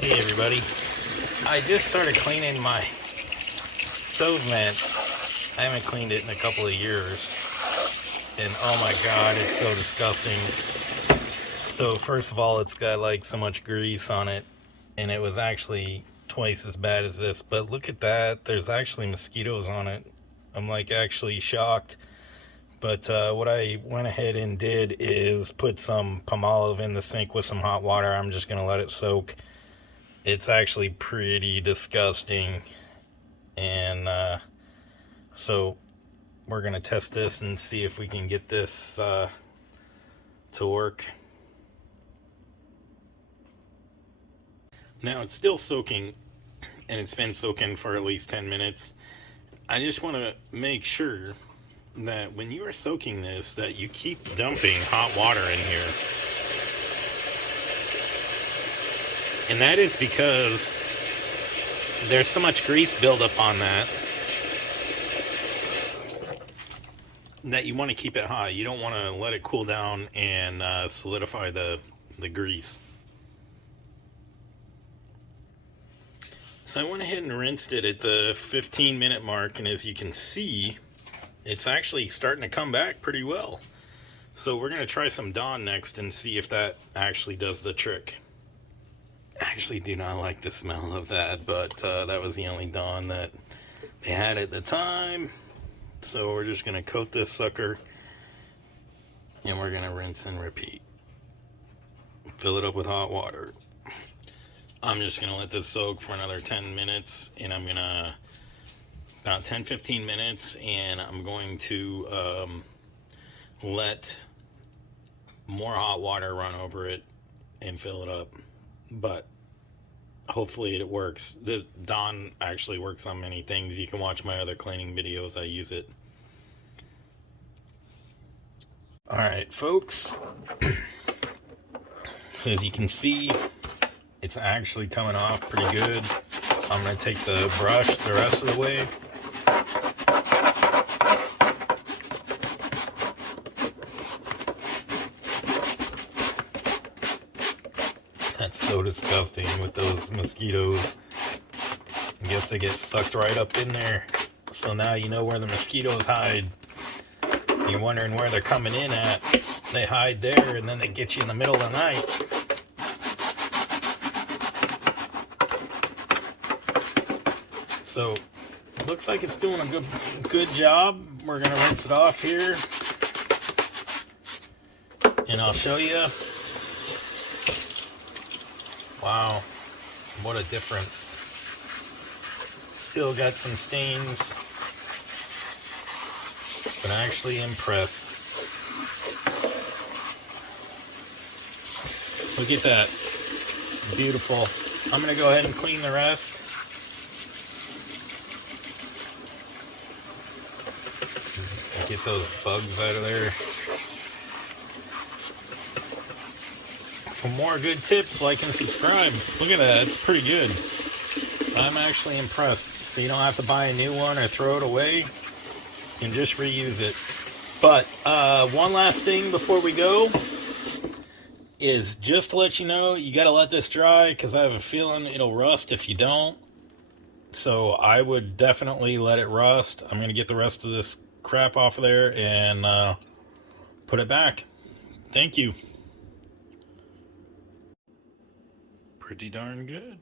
Hey everybody, I just started cleaning my stove vent. I haven't cleaned it in a couple of years, and oh my god, it's so disgusting. So first of all, it's got like so much grease on it, and it was actually twice as bad as this, but look at that, there's actually mosquitoes on it. I'm like actually shocked. But what I went ahead and did is put some palmolive in the sink with some hot water. I'm just gonna let it soak. It's actually pretty disgusting, and so we're gonna test this and see if we can get this to work. Now it's still soaking, and it's been soaking for at least 10 minutes. I just want to make sure that when you are soaking this, that you keep dumping hot water in here. And that is because there's so much grease buildup on that you want to keep it high. You don't want to let it cool down and solidify the grease. So I went ahead and rinsed it at the 15-minute mark, and as you can see, it's actually starting to come back pretty well. So we're going to try some Dawn next and see if that actually does the trick. I actually do not like the smell of that, but that was the only Dawn that they had at the time. So we're just going to coat this sucker, and we're going to rinse and repeat. Fill it up with hot water. I'm just going to let this soak for another 10 minutes, and I'm going to, about 10-15 minutes, and I'm going to let more hot water run over it and fill it up. But hopefully it works. The Dawn actually works on many things. You can watch my other cleaning videos. I use it. Alright folks, so as you can see, it's actually coming off pretty good. I'm going to take the brush the rest of the way. That's so disgusting with those mosquitoes. I guess they get sucked right up in there. So now you know where the mosquitoes hide. You're wondering where they're coming in at. They hide there, and then they get you in the middle of the night. So it looks like it's doing a good job. We're gonna rinse it off here, and I'll show you. Wow, what a difference. Still got some stains, but actually impressed. Look at that, beautiful. I'm gonna go ahead and clean the rest. Get those bugs out of there. For more good tips, like and subscribe. Look at that, it's pretty good. I'm actually impressed. So you don't have to buy a new one or throw it away. You can just reuse it. But one last thing before we go is just to let you know, you got to let this dry, because I have a feeling it'll rust if you don't. So I would definitely let it rust. I'm going to get the rest of this crap off of there and put it back. Thank you. Pretty darn good.